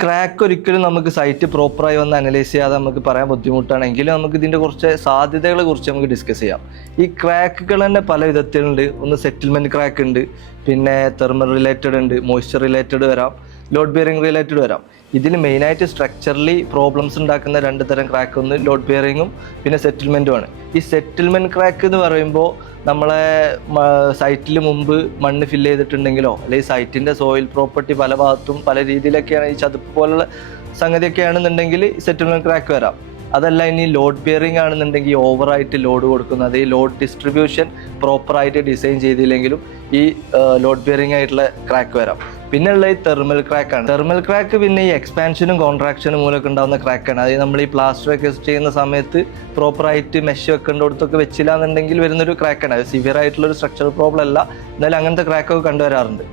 Crack ഒരിക്കലും നമുക്ക് site പ്രോപ്പറായി വന്ന് അനലൈസ് ചെയ്യാതെ നമുക്ക് പറയാൻ ബുദ്ധിമുട്ടാണെങ്കിലും നമുക്ക് ഇതിൻ്റെ കുറച്ച് സാധ്യതകളെ കുറിച്ച് നമുക്ക് ഡിസ്കസ് ചെയ്യാം. ഈ ക്രാക്കുകൾ തന്നെ പല വിധത്തിലുണ്ട്. ഒന്ന് സെറ്റിൽമെൻറ്റ് ക്രാക്ക് ഉണ്ട്, പിന്നെ തെർമൽ റിലേറ്റഡ് ഉണ്ട്, മോയ്സ്ചർ റിലേറ്റഡ് വരാം, ലോഡ് ബിയറിംഗ് റിലേറ്റഡ് വരാം. ഇതിൽ മെയിനായിട്ട് സ്ട്രക്ചറലി പ്രോബ്ലംസ് ഉണ്ടാക്കുന്ന രണ്ട് തരം ക്രാക്ക്, ഒന്ന് ലോഡ് ബിയറിങ്ങും പിന്നെ സെറ്റിൽമെൻറ്റുമാണ്. ഈ സെറ്റിൽമെൻറ്റ് ക്രാക്ക് എന്ന് പറയുമ്പോൾ നമ്മളെ സൈറ്റിൽ മുമ്പ് മണ്ണ് ഫില്ല് ചെയ്തിട്ടുണ്ടെങ്കിലോ അല്ലെങ്കിൽ സൈറ്റിൻ്റെ സോയിൽ പ്രോപ്പർട്ടി പല ഭാഗത്തും പല രീതിയിലൊക്കെയാണ്, ഈ ചതുപ്പ് പോലുള്ള സംഗതിയൊക്കെ ആണെന്നുണ്ടെങ്കിൽ സെറ്റിൽമെൻറ്റ് ക്രാക്ക് വരാം. അതല്ല ഇനി ലോഡ് ബിയറിംഗ് ആണെന്നുണ്ടെങ്കിൽ ഓവറായിട്ട് ലോഡ് കൊടുക്കുന്നത്, ഈ ലോഡ് ഡിസ്ട്രിബ്യൂഷൻ പ്രോപ്പറായിട്ട് ഡിസൈൻ ചെയ്തില്ലെങ്കിലും ഈ ലോഡ് ബിയറിംഗ് ആയിട്ടുള്ള ക്രാക്ക് വരാം. പിന്നെ ഉള്ള ഈ തെർമൽ ക്രാക്കാണ്. തെർമൽ ക്രാക്ക് പിന്നെ ഈ എക്സ്പാൻഷനും കോൺട്രാക്ഷനും മൂലമൊക്കെ ഉണ്ടാകുന്ന ക്രാക്കാണ്. അതായത് നമ്മൾ ഈ പ്ലാസ്റ്റർ ഒക്കെ ചെയ്യുന്ന സമയത്ത് പ്രോപ്പറായിട്ട് മെഷ് വെക്കേണ്ടടുത്തൊക്കെ വെച്ചില്ല എന്നുണ്ടെങ്കിൽ വരുന്നൊരു ക്രാക്കാണ്. അത് സിവിയർ ആയിട്ടുള്ള ഒരു സ്ട്രക്ചറൽ പ്രോബ്ലം അല്ല, എന്നാലും അങ്ങനത്തെ ക്രാക്കൊക്കെ കണ്ടുവരാറുണ്ട്.